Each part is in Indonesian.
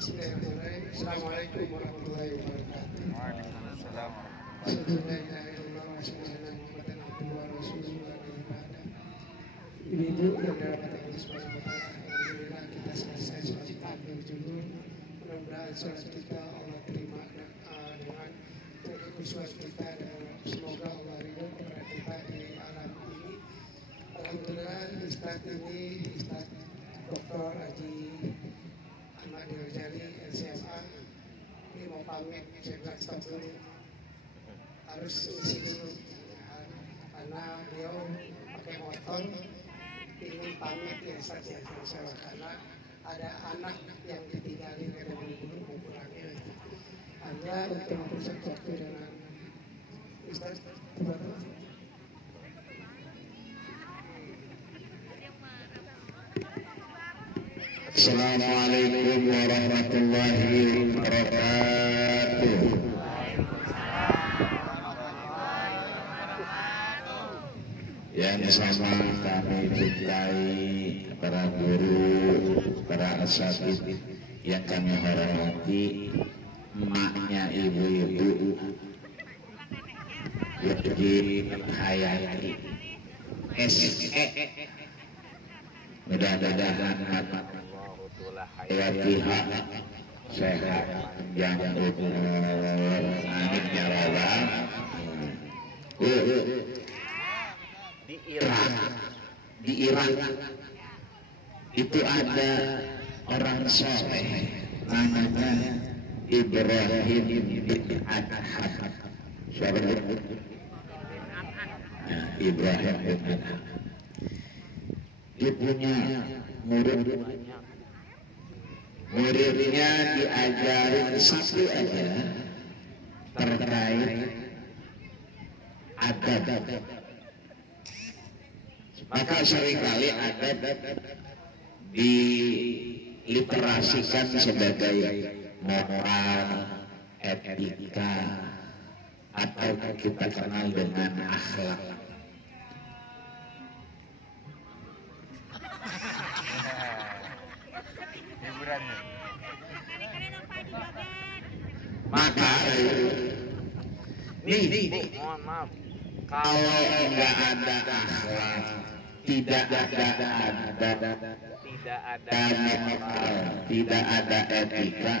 Bismillahirrahmanirrahim. Assalamualaikum warahmatullahi wabarakatuh. Waalaikumsalam. Ibu-ibu yang dirahmati Allah Subhanahu wa Ta'ala, alhamdulillah kita selesai sholat tahajud zuhur. Mudah-mudahan sholat kita Allah terima dengan kekhusyuan kita, dan semoga Allah ridho kepada kita di alam ini. Alhamdulillah Ustaz ini Ustaz Dr. Haji Ahmad Dirjali LCMA ini mau pamit, saya bilang stop dulu, harus isi dulu karena beliau pakai motor ingin pamit ya saja karena ada anak yang ditinggalin dari dulu mau pulangnya. Anda untuk mempersek waktu dengan Ustaz Assalamualaikum warahmatullahi wabarakatuh. Yang sama kami cintai para guru, para asatidz yang kami hormati, emaknya ibu-ibu Yudin Hayati SE, mudah-mudahan Hayatiha sehat panjang umur, amin ya rabbal. Di Irak itu ada orang soleh namanya Ibrahim bin Adham. Ibrahim bin Adham. Dia punya muridnya diajarin satu aja terkait adab. Maka seringkali adab diliterasikan sebagai moral, etika, atau kita kenal dengan akhlak. Maka mohon maaf, kalau enggak ada akhlak, tidak ada adab, tidak ada moral, tidak ada etika,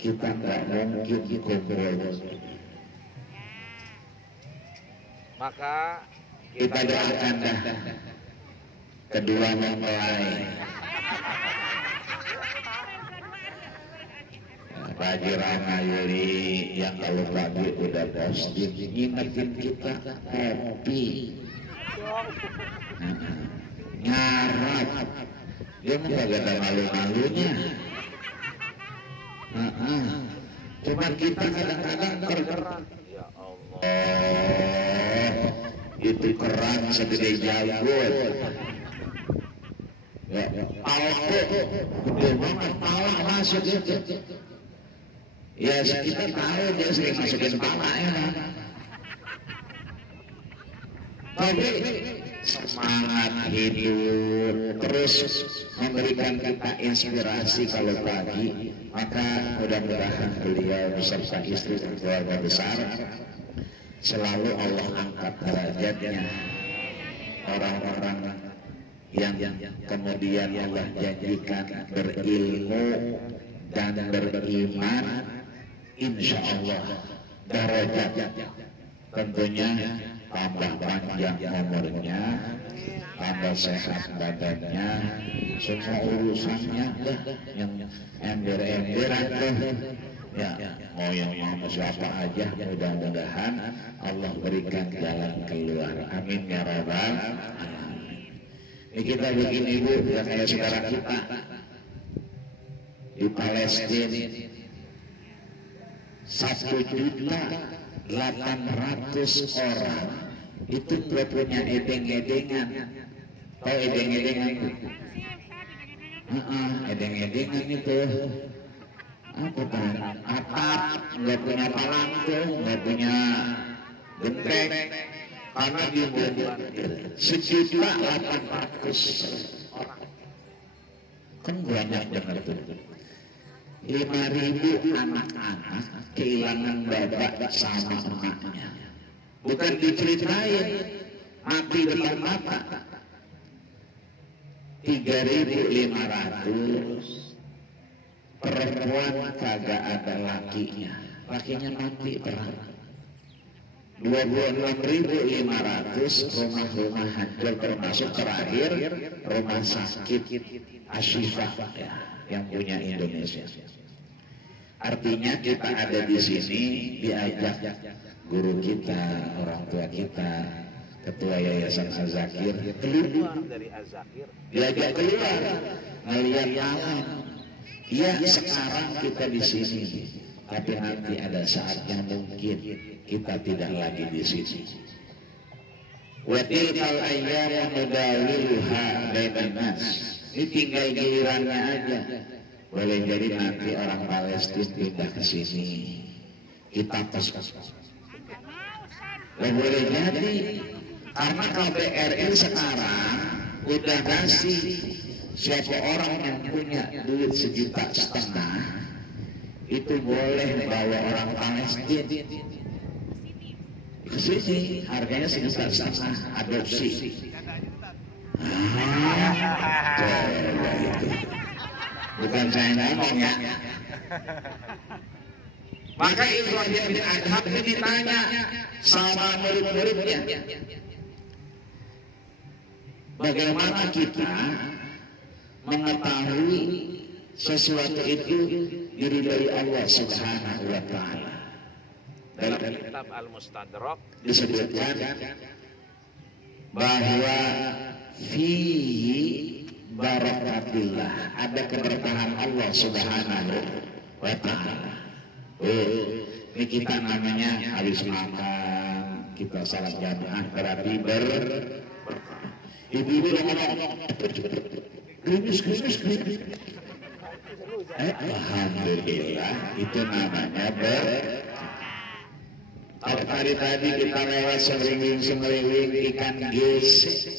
kita enggak mungkin kumpul. Maka kita doakan dah kedua mempelai Pak Haji Ramayuri yang kalau pagi udah posting ngingetin kita kopi, ngarap, dia mah gak ada malu-malunya. Cuman kita kadang-kadang keran. ya Allah, Itu keran segede jagung. Ya, palko gede banget, pala masuk itu. Ya kita tahu dia sering masukin pala ya. Tapi semangat hidup terus memberikan kita inspirasi kalau pagi. Maka mudah-mudahan beliau beserta istri dan keluarga besar selalu Allah angkat derajatnya. Orang-orang yang kemudian Allah janjikan berilmu dan beriman, insya Allah derajat tentunya tambah panjang umurnya, tambah sehat badannya, semua urusannya dah yang ember-emberan tuh ya, mau yang mau siapa aja, mudah-mudahan Allah berikan jalan keluar, amin ya rabbal alamin. Ini kita bikin ibu ya kayak saudara kita di Palestina 1.800.000 orang itu gak punya edeng-edengan. Oh edeng-edengan, edeng-edengan itu apa kan? Atap, nggak punya palang tuh, nggak punya genteng, karena dibuat 1.800.000 orang. Kan banyak banget tuh. 5.000 anak-anak kehilangan bapak sama emaknya. Bukan diceritain, mati depan mata. 3.500 perempuan kagak ada lakinya, lakinya mati perang. 26.500 rumah-rumah hancur, termasuk terakhir rumah sakit Ashifa ya, yang punya Indonesia. Artinya kita ada di sini diajak guru kita, orang tua kita, ketua Yayasan Az-Zakir keluar dari Az-Zakir, diajak keluar melihat alam. Ya sekarang kita di sini, tapi nanti ada saatnya mungkin kita tidak lagi di sini. Wa tilkal ayyamu nudawiluha bainan nas. Ini tinggal gilirannya aja. Boleh jadi nanti orang Palestina pindah ke sini, kita tos. Boleh jadi karena KBRI sekarang udah kasih siapa orang yang punya duit 1,5 juta itu boleh bawa orang Palestina ke sini, harganya 1,5 juta adopsi. Coba itu. Bukan saya ngomong ya. Maka Ibrahim bin Adham ini ditanya sama murid-muridnya, bagaimana kita mengetahui sesuatu itu diridhai Allah Subhanahu wa Ta'ala? Dalam kitab Al-Mustadrak disebutkan bahwa fihi barakatillah, ada keberkahan Allah Subhanahu wa Ta'ala. Ini kita namanya habis makan, kita salat jamaah berarti berkah. Ibu-ibu yang ngomong, alhamdulillah, itu namanya berkah. Tadi kita lewat semeriwing ikan gese,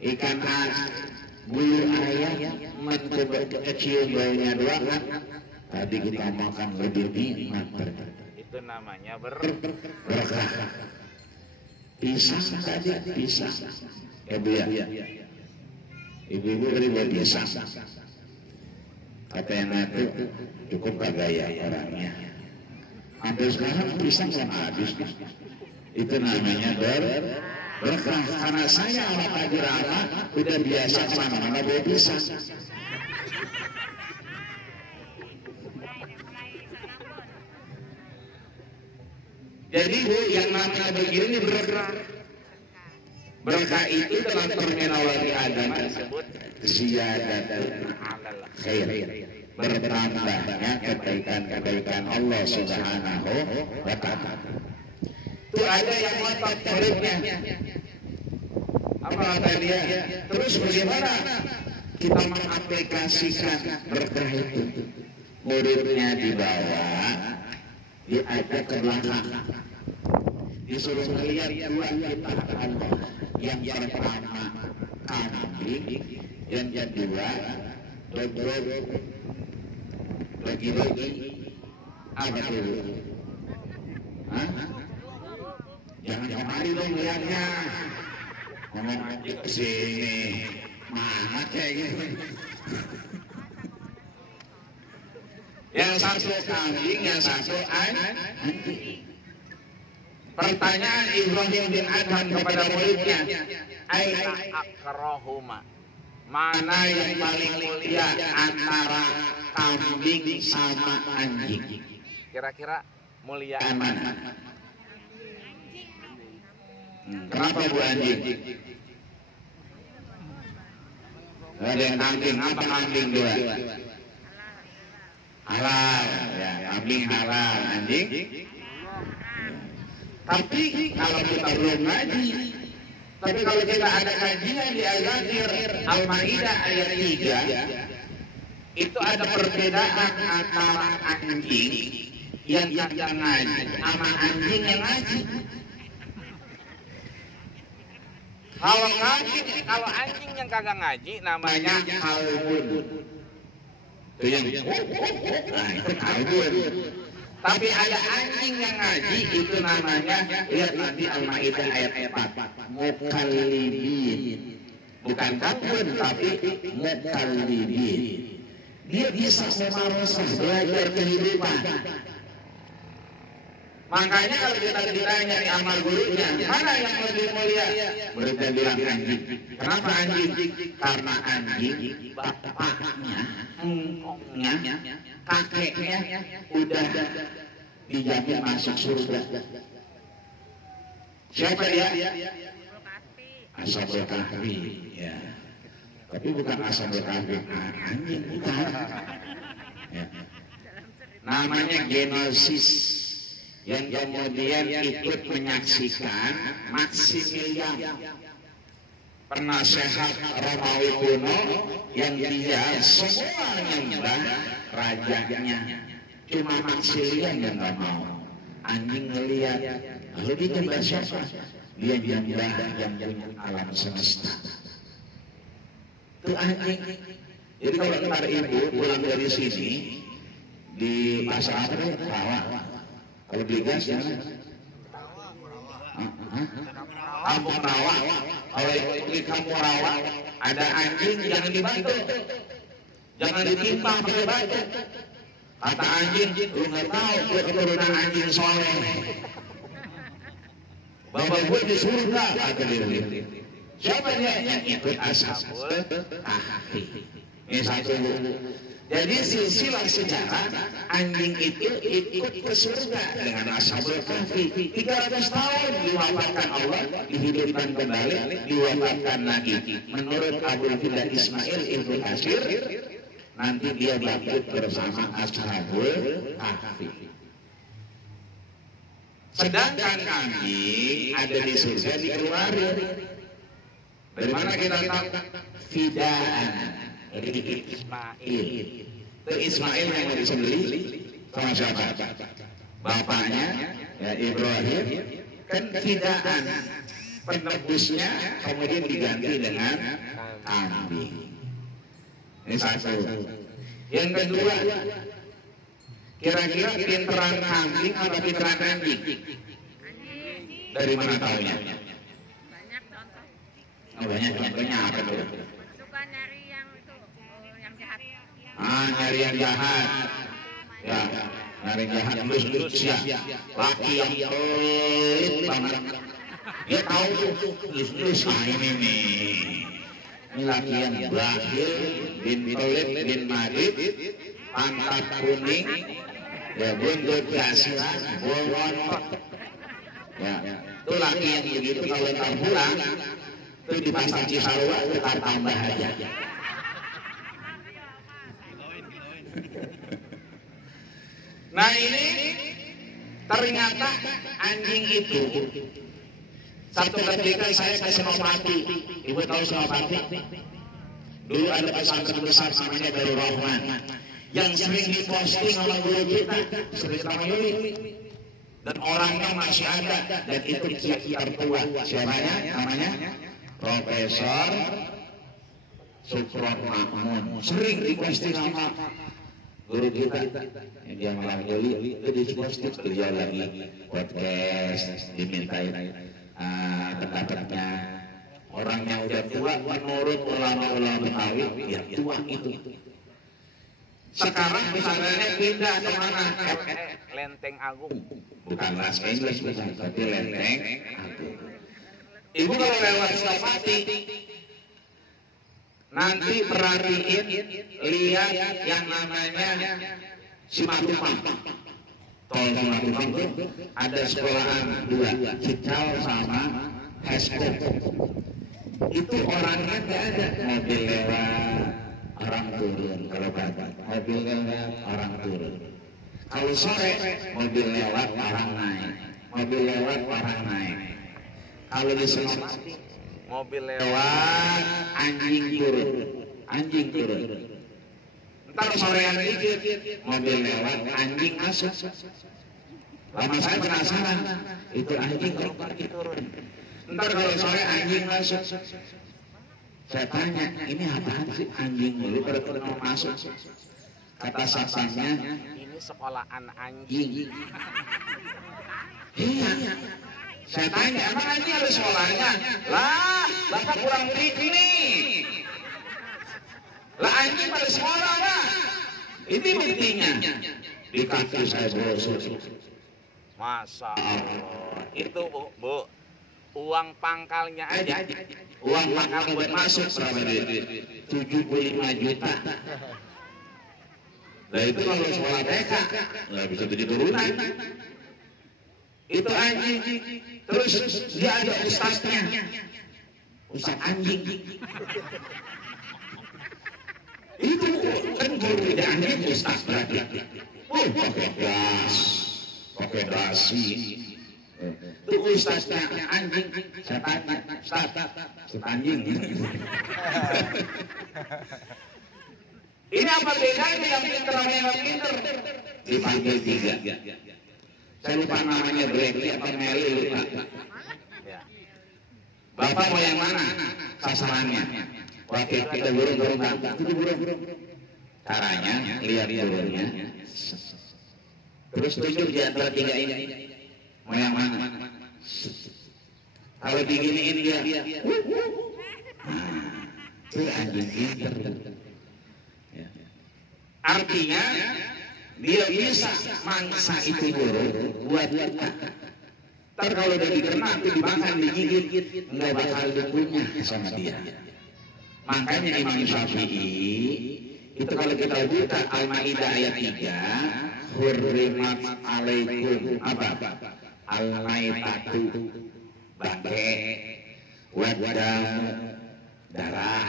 ikan bulu ayam, kecil baunya doang. Tadi kita makan lebih nikmat. Itu namanya berkah. Pisang tadi, pisang. Ya Bu ya. Ibu-ibu beri buat pisang. Kata yang itu cukup kagak ya orangnya. Sampai sekarang pisang belum habis. Itu namanya berkah. Karena saya orang Haji Rama udah biasa kemana-mana bawa pisang. Jadi Bu, yang namanya begini berkah. Berkah itu dalam terminologi agama disebut ziyadatul khair, bertambahnya kebaikan-kebaikan Allah Subhanahu wa Ta'ala. Itu ada yang ngotot muridnya. Apa kata dia? Terus bagaimana kita mengaplikasikan berkah itu? Muridnya dibawa, diajak ke belakang, disuruh melihat dua kitab Allah. Yang pertama kambing, yang kedua dodol, bagi-bagi. Apa dulu? Jangan kemari dong lihatnya. Ngomong ke sini, mana kayak gitu? Yang satu kambing, yang satu anjing. Pertanyaan Ibrahim bin Adham kepada muridnya, aina akrahuma, mana yang paling mulia antara kambing sama anjing? Kira-kira mulia mana? Kenapa Bu anjing? Ada yang kambing, apa kambing dua? Halal, ya kambing halal, anjing. Tapi kalau kita belum ngaji, tapi kalau kita ada kajian di Az-Zakir Al-Maidah ayat 3, itu ada perbedaan antara anjing yang kagak ngaji sama anjing yang ngaji. Kalau anjing yang kagak ngaji namanya kalbun. Itu yang nah itu karbon. Tapi ada anjing yang ngaji itu namanya, lihat nanti Al-Maidah ayat 4, mukallibin. Bukan karbon tapi mukallibin. Dia bisa memarosah, belajar kehidupan. Makanya kalau kita ditanya di amal gurunya, mana yang lebih mulia? Mereka bilang anjing. Kenapa anjing? Karena anjing bapaknya, engkongnya, kakeknya udah dijamin masuk surga. Siapa dia? Ashabul Kahfi. Ya. Tapi bukan Ashabul Kahfi anjing, bukan. Ya. Namanya Genosis. Yang kemudian ikut menyaksikan Maximilian, penasehat Romawi kuno yang dia semua nyembah rajanya. Cuma Maximilian yang nggak mau. Anjing ngeliat, lalu dia nyembah siapa? Dia nyembah yang punya alam semesta. Itu anjing. Jadi kalau para ibu pulang dari sini di pasar apa ya? Rawa. Kalau beli gas ya, Kampung Rawa. Kalau di Kampung Rawa ada anjing, jangan dibantu, jangan ditimpa pakai batu. Kata anjing, lu nggak tahu gue keturunan anjing soleh. Bapak gue di surga, kata dia. Siapa dia? Yang ikut Ashabul Kahfi. Ini satu. Jadi silsilah sejarah anjing itu ikut ke surga dengan Ashabul Kahfi. 300 tahun diwafatkan Allah, dihidupkan kembali, diwafatkan lagi. Menurut Abdul Fida Ismail Ibnu Katsir, nanti dia bangkit bersama Ashabul Kahfi. Sedangkan anjing ada di surga dikeluarin. Dari mana kita tahu? Fidaan. Dari Ismail. Itu Ismail yang mau disembelih sama siapa? Bapaknya ya Ibrahim. Kan fidaan, penebusnya kemudian diganti dengan kambing. Ini satu. Yang kedua, kira-kira pinteran kambing atau pinteran anjing? Dari mana tahunya? Banyak contoh. Oh, banyak contohnya apa tuh? Suka nyari yang itu, yang jahat. Nyari yang jahat. Ya, nyari jahat lus ya. Laki yang pelit banget. Dia tahu lus ini nih. Ini laki yang bakhil, bin pelit, bin madid, pantat kuning, ya buntut kasihan, bolontok. Ya, itu laki yang begitu kalau tak pulang, itu di pasar Cisarua tetap tambah aja. Nah ini ternyata anjing itu satu ketika saya ke Senopati. Ibu tahu Senopati? Dulu ada pesantren besar namanya Darul Rahman yang sering diposting oleh guru kita, Sri Tamayuni, dan orangnya masih ada, dan itu kiai tertua. Siapanya? Namanya Profesor Sukron Makmun. Sering diposting sama guru kita yang dia malam Juli, itu diposting beliau lagi podcast, dimintain pendapatnya. Orangnya udah tua, menurut ulama-ulama Betawi, ya tua itu. Sekarang pesantrennya pindah kemana? Lenteng Agung. Bukan Las Angeles, tapi Lenteng Agung. Ibu kalau lewat Senopati, nanti perhatiin, lihat yang namanya Simatupang. Tol Simatupang itu ada sekolahan dua, Cical sama Hesco. Itu orangnya nggak ada, mobil lewat, orang turun. Kalau pagi, mobil lewat, orang turun. Kalau sore, mobil lewat, orang naik. Mobil lewat, orang naik. Kalau di Senopati, Mobil lewat, anjing turun. Anjing turun. Ntar sorean dikit, mobil lewat, anjing masuk. Lama saya penasaran, itu anjing kalau pergi turun. Ntar kalau sore anjing masuk. Saya tanya, ini apaan sih anjing dulu pada mau masuk? Kata satpamnya, ini sekolahan anjing. iya. Saya tanya, emang anjing ada sekolahnya? Lah, bapak kurang teliti nih. Lah anjing pada sekolah lah. Ini buktinya. Di kaki saya brosur. Masa Allah. Itu bu, uang pangkalnya aja. Uang pangkal buat masuk berapa duit? 75 juta. Nah itu kalau sekolah TK nggak bisa 7 turunan. Itu anjing. Terus dia ada ustaznya. Ustaz anjing. Itu kan guru tidak anjing ustaz berarti. Oh pakai gas, pakai dasi. Itu ustaznya anjing. Saya tanya, ustaz anjing. Ini apa bedanya yang pinter sama yang pinter? Dipanggil 3. Saya lupa namanya Blacky atau Meli lupa. Ya. Bapak mau yang mana? Sasarannya. Wakil kita burung. Itu burung. Caranya lihat burungnya. Terus tunjuk di antara 3 ini. Mau yang mana? Kalau diginiin dia. Itu anjing pinter. Artinya dia bisa mangsa itu burung buat kita. Ntar kalau udah dikena itu dimakan, digigit, nggak bakal dikunyah sama dia. Makanya Imam Syafi'i itu kalau kita buka Al-Maidah ayat 3, hurrimat alaikum apa? Al-maitatu, bangke, wadam, darah,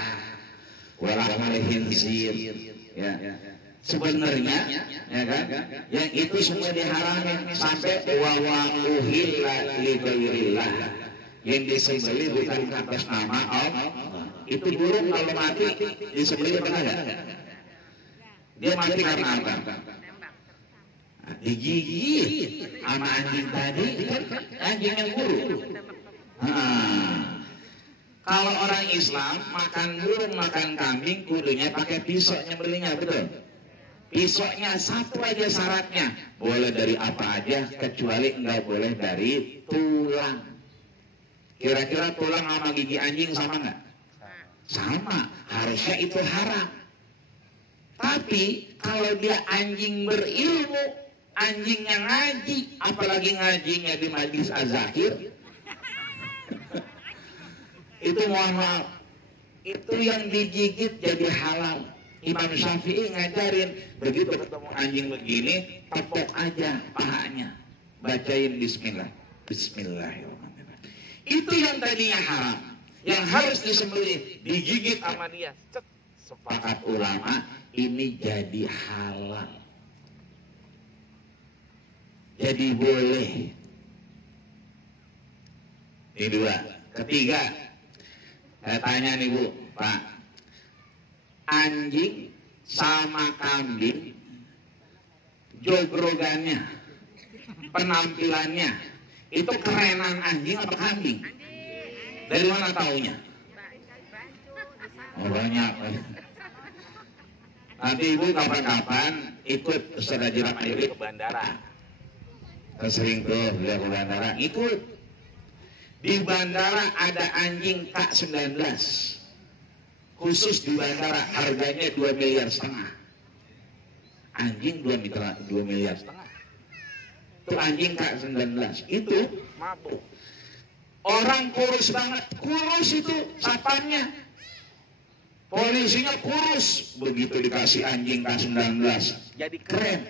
walahmal khinzir, ya. Sebenarnya, ya kan, yang itu semua diharamkan sampai uhilla li ghairillah, yang disembelih bukan atas nama Allah. Itu burung kalau mati disembelih benar ya? Dia mati karena apa? Digigit sama anjing tadi, anjing yang buruk. Kalau orang Islam makan burung, makan kambing, kudunya pakai pisau nyembelihnya, betul? Pisaunya satu aja syaratnya, boleh dari apa aja kecuali nggak boleh dari tulang. Kira-kira tulang sama gigi anjing sama nggak? Sama, harusnya itu haram. Tapi kalau dia anjing berilmu, anjingnya ngaji, apalagi ngajinya di majlis az-zakir, itu mohon maaf, itu yang digigit jadi halal. Imam Syafi'i ngajarin, begitu ketemu anjing begini, tepuk aja pahanya, bacain bismillah, bismillahirrahmanirrahim. Itu yang tadinya haram, yang harus disembelih, digigit sama dia. Sepakat ulama, ini jadi halal, jadi boleh. Ini 2. Ketiga, saya tanya nih Bu, Pak, anjing sama kambing, jogrogannya, penampilannya, itu kerenan anjing atau kambing? Dari mana taunya? Oh, banyak. Nanti Ibu kapan-kapan ikut Ustaz Haji Rahmayuri ke bandara. Sering tuh lihat ke bandara, ikut. Di bandara ada anjing K19. Khusus di bandara harganya 2,5 miliar. Anjing 2,5 miliar. Itu anjing K19. Itu Mabuk. orang kurus banget. Kurus itu satpamnya. Polisinya kurus. Begitu dikasih anjing K19 Jadi keren.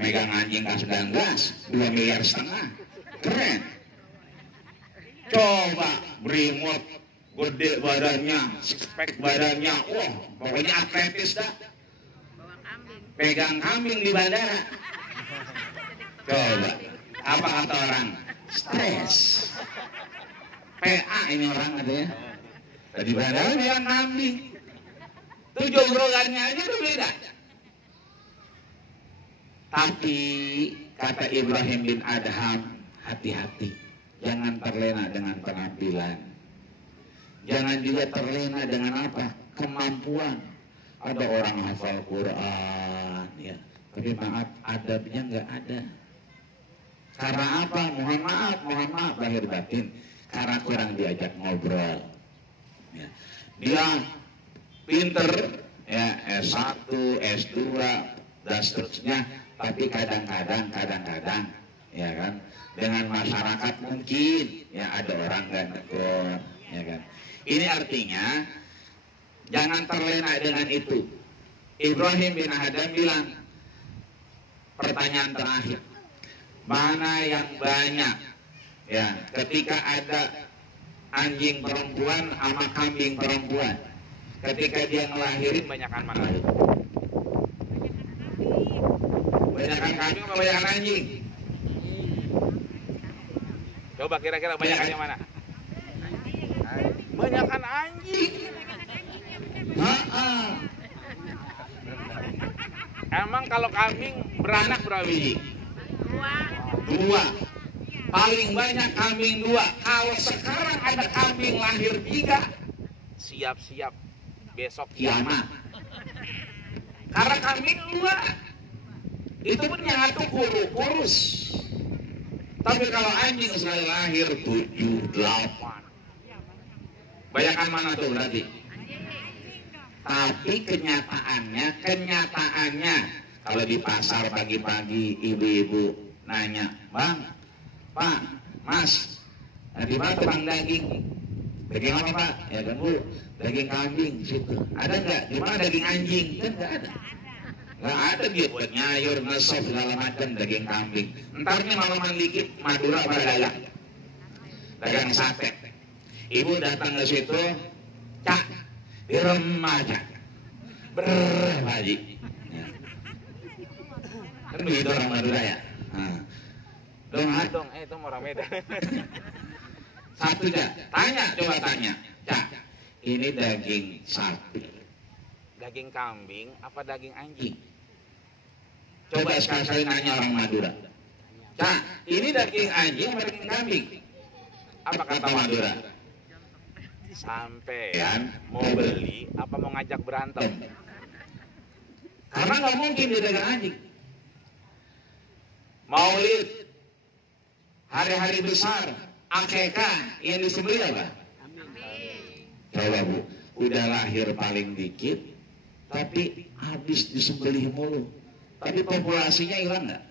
Megang anjing K19 2,5 miliar. Keren. Coba berimut, gede badannya, spek badannya, wah pokoknya atletis dah. Bawa kambing. Pegang kambing di bandara. Coba, apa kata orang? Stres. PA ini orang katanya. Di bandara pegang kambing. Itu jogrogannya aja udah beda. Tapi kata Ibrahim bin Adham, hati-hati. Jangan terlena dengan penampilan. Jangan juga terlena dengan apa? Kemampuan. Ada orang hafal Quran, Tapi maaf, adabnya nggak ada. Karena apa? Mohon maaf lahir batin. Karena kurang diajak ngobrol. Ya. Dia pinter, ya S1, S2, dan seterusnya. Tapi kadang-kadang, ya kan, dengan masyarakat mungkin, ya ada orang nggak negur, ya kan. Ini artinya jangan terlena dengan itu. Ibrahim bin Adham bilang, pertanyaan terakhir, mana yang banyak? Ya, ketika ada anjing perempuan sama kambing perempuan, ketika dia ngelahirin banyakan mana? Banyakan kambing atau banyakan anjing? Coba kira-kira banyakan yang mana? Banyakan anjing. Emang kalau kambing beranak berapa biji? Dua. Paling banyak kambing 2. Kalau sekarang ada kambing lahir 3, Siap-siap besok kiamat. Karena kambing 2 itu pun nyatu kurus. Tapi kalau anjing sekali lahir 7, 8. Banyakan mana tuh berarti? Tapi kenyataannya kalau di pasar pagi-pagi ibu-ibu nanya, Bang, Pak, Mas, di mana tukang daging? Daging apa Pak? Ya kan Bu, daging kambing situ. Ada nggak? Di mana daging anjing? Kan nggak ada. Nggak ada dia buat nyayur, ngesop segala macam daging kambing. Entarnya malaman dikit Madura pada dagang sate. Ibu datang ke situ, cak, direm aja, Haji. Ya. Kan begitu orang Madura ya. Dong, itu orang Medan. Satu Cak, coba tanya, Cak, ini daging sapi, Daging kambing apa daging anjing? coba sekali nanya orang Madura, Cak, ini daging anjing apa daging kambing? Apa kata Madura? Sampean mau beli apa mau ngajak berantem? Karena nggak mungkin dia dagang anjing. Maulid, Hari-hari besar, akekah yang disembelih apa? Coba Bu, udah lahir paling dikit, tapi habis disembelih mulu. Tapi populasinya hilang nggak?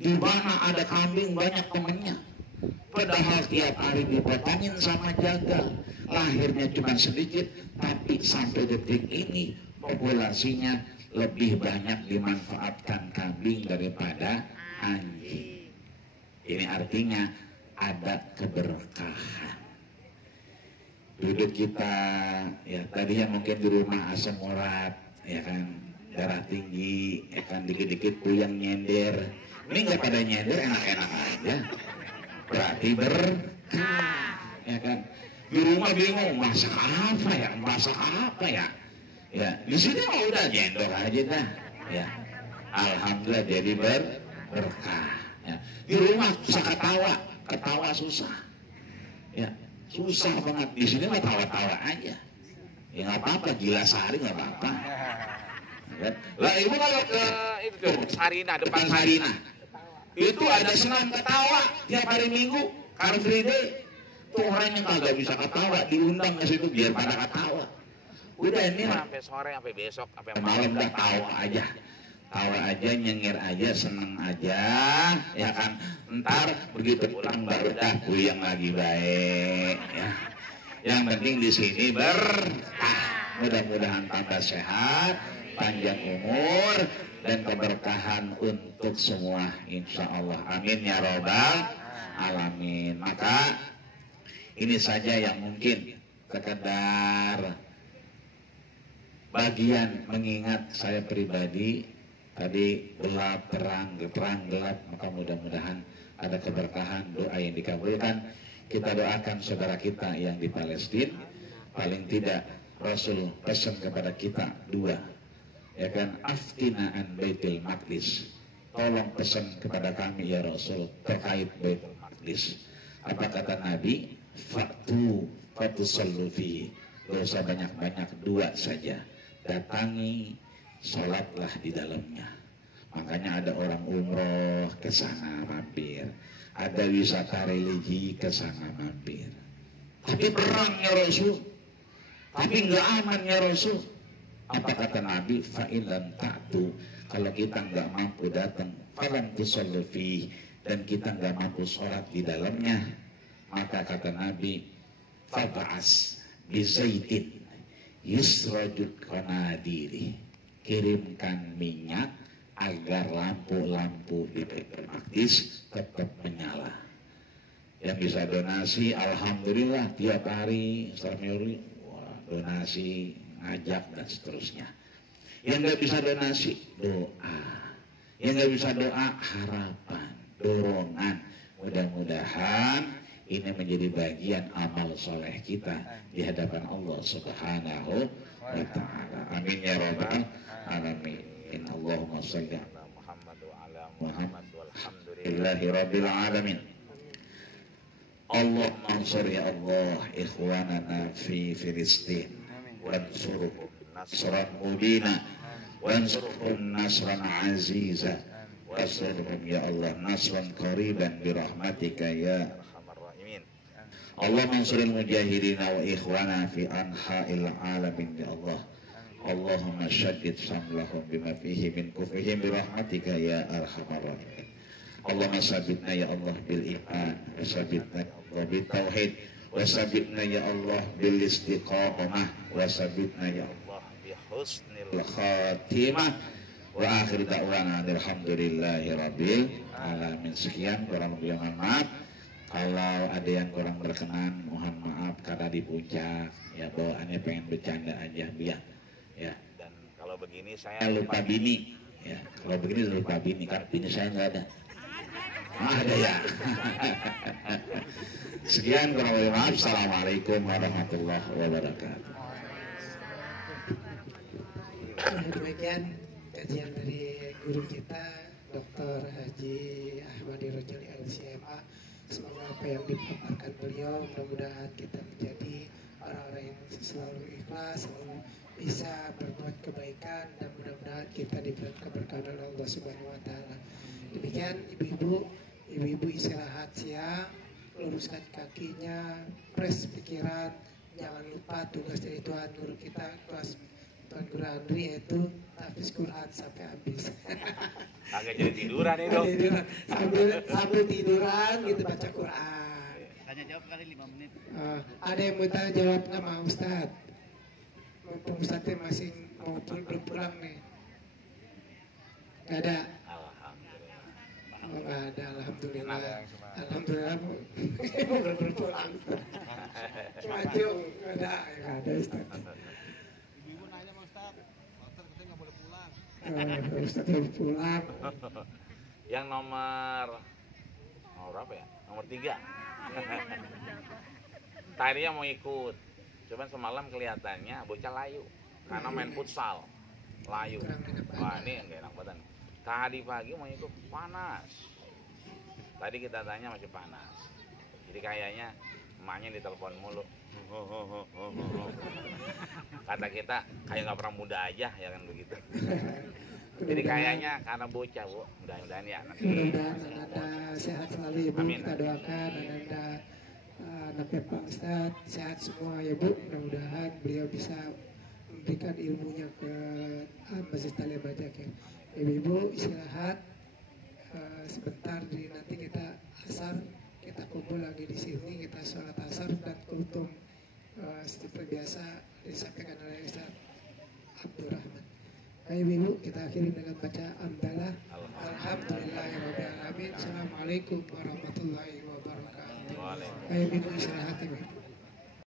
Di mana ada kambing banyak temennya. Padahal tiap hari dipotongin sama jagal. Lahirnya cuma sedikit, tapi sampai detik ini populasinya lebih banyak dimanfaatkan kambing daripada anjing. Ini artinya ada keberkahan. Duduk kita, ya tadinya mungkin di rumah asam urat, ya kan, darah tinggi, ya kan, dikit-dikit puyeng nyender. Ini nggak pada nyender, enak-enak aja. Berarti berkah, ya kan. Di rumah bingung masak apa ya? Ya di sini mah udah nyendor aja dah. Ya, alhamdulillah jadi berkah. Ya. Di rumah susah ketawa susah. Ya, susah banget. Di sini mah tawa-tawa aja. Ya nggak apa-apa, gila sehari nggak apa-apa. Ya. Lah ibu kalau ke itu tuh Sarina, depan Sarina, itu ada senam ketawa tiap hari Minggu, Car Free Day. Tuh orangnya kagak bisa ketawa, diundang ke situ biar pada ketawa. Udah ini sampai sore, sampai besok, sampai malam udah tawa aja, nyengir aja, seneng aja, ya kan. Ntar begitu pulang baru dah puyeng lagi baik, ya. Yang penting di sini berkah. Mudah-mudahan tambah sehat, panjang umur, dan keberkahan untuk semua, insya Allah. Amin ya robbal alamin. Maka ini saja yang mungkin sekedar bagian mengingat saya pribadi. Tadi gelap, terang, gelap, maka mudah-mudahan ada keberkahan, doa yang dikabulkan. Kita doakan saudara kita yang di Palestina, paling tidak Rasul pesan kepada kita 2, ya kan, aftina an Baitul Maqdis, tolong pesan kepada kami ya Rasul terkait Baitul Maqdis. Apa kata Nabi? Fatu sallu fi, gak usah banyak-banyak, 2 saja, datangi, sholatlah di dalamnya. Makanya ada orang umroh ke sana mampir, ada wisata religi ke sana mampir. Tapi perang ya Rasul, tapi nggak aman ya Rasul. Apa kata Nabi? Fa'ilam ta'tu, kalau kita nggak mampu datang, falam tusallu fi, dan kita nggak mampu sholat di dalamnya, maka kata Nabi, fab'as bizaitin yusrajud qanadiri, kirimkan minyak agar lampu-lampu di Baitul Maqdis tetap menyala. Yang bisa donasi, alhamdulillah tiap hari donasi, ngajak dan seterusnya. Yang nggak bisa donasi, doa. Yang nggak bisa doa, harapan, dorongan. Mudah-mudahan ini menjadi bagian amal soleh kita di hadapan Allah Subhanahu wa ta'ala. Amin ya rabbal alamin. Allahumma shalli ala Muhammad wa ala Muhammad walhamdulillahi Alhamdulillahi rabbil alamin. Allahumma ansur ya Allah ikhwanana fi Filistin, wansurhum nasran mubina, wansurhum nasran aziza, wansurhum ya Allah nasran qariban birahmatika ya arhamar rahimin. Allahumma ansuril mujahidina wa ikhwana fi anha'il alamin ya Allah. Allahumma syaddid samlahum bima fihi min kufrihim birahmatika ya arhamar rahimin. Allahumma sabitna ya Allah bil iman, wa sabitna ya Allah bil tauhid, wa sabitna ya Allah bil istiqamah, wa sabitna ya Allah Allah bi husnil khatimah, wa akhir da'wana alhamdulillahi rabbil alamin. Sekian, kurang lebih mohon maaf. Kalau ada yang kurang berkenan, mohon maaf karena di puncak ya, bawaannya pengen bercanda aja biar ya. dan kalau begini saya Lupa bini ya, kalau begini lupa bini, karena bini saya nggak ada. Ada ya. Sekian, kurang lebih maaf. Assalamualaikum warahmatullahi wabarakatuh. Demikian kajian dari guru kita Dr. Haji Ahmadi Rojali LCMA. Semoga apa yang dipaparkan beliau mudah-mudahan kita menjadi orang-orang yang selalu ikhlas, selalu bisa berbuat kebaikan, dan mudah-mudahan kita diberikan keberkahan oleh Allah Subhanahu wa taala. Demikian ibu-ibu istirahat siang, luruskan kakinya, press pikiran, jangan lupa tugas dari Tuhan guru kita, kelas Tuan Guru Andri, yaitu tahfiz Quran sampai habis. agak jadi tiduran nih dong. Tiduran. sambil tiduran gitu baca Quran. Tanya jawab kali 5 menit. Ada yang mau tanya jawab nggak Mang Ustad? Mumpung Ustadnya masih mau belum pulang nih. Gak ada. Alhamdulillah. Oh, gak ada. Alhamdulillah. Ada yang cuma- Alhamdulillah mau belum pulang. Maju gak ada. Gak ada Ustad. Ibu nanya sama Ustaz, Ustaz katanya nggak boleh pulang. Ustad belum pulang. Yang nomor apa ya? Nomor 3. Tadinya mau ikut, cuman semalam kelihatannya bocah layu karena main futsal, layu. Wah, ini nggak enak badan. Tadi pagi mau ikut panas. Tadi kita tanya masih panas. Jadi kayaknya emaknya ditelepon mulu. Kata kita kayak nggak pernah muda aja, ya kan begitu. Jadi kayaknya karena bocah, Bu. Mudah-mudahan ya nanti. Mudah-mudahan Anda sehat selalu ya Bu. Amin. Kita doakan Anda anaknya Pak Ustadz sehat semua ya Bu. Mudah-mudahan beliau bisa memberikan ilmunya ke Masjid Talia Bajak ya. Ibu-ibu istirahat sebentar, nanti kita asar, kita kumpul lagi di sini, kita sholat asar dan kultum seperti biasa disampaikan oleh Ustaz Abdurrahman. Ayo ibu, kita akhiri dengan baca amdalah. Alhamdulillahirobbilalamin. Assalamualaikum warahmatullahi wabarakatuh. Waalaikumsalam. Ayo ibu istirahat ibu.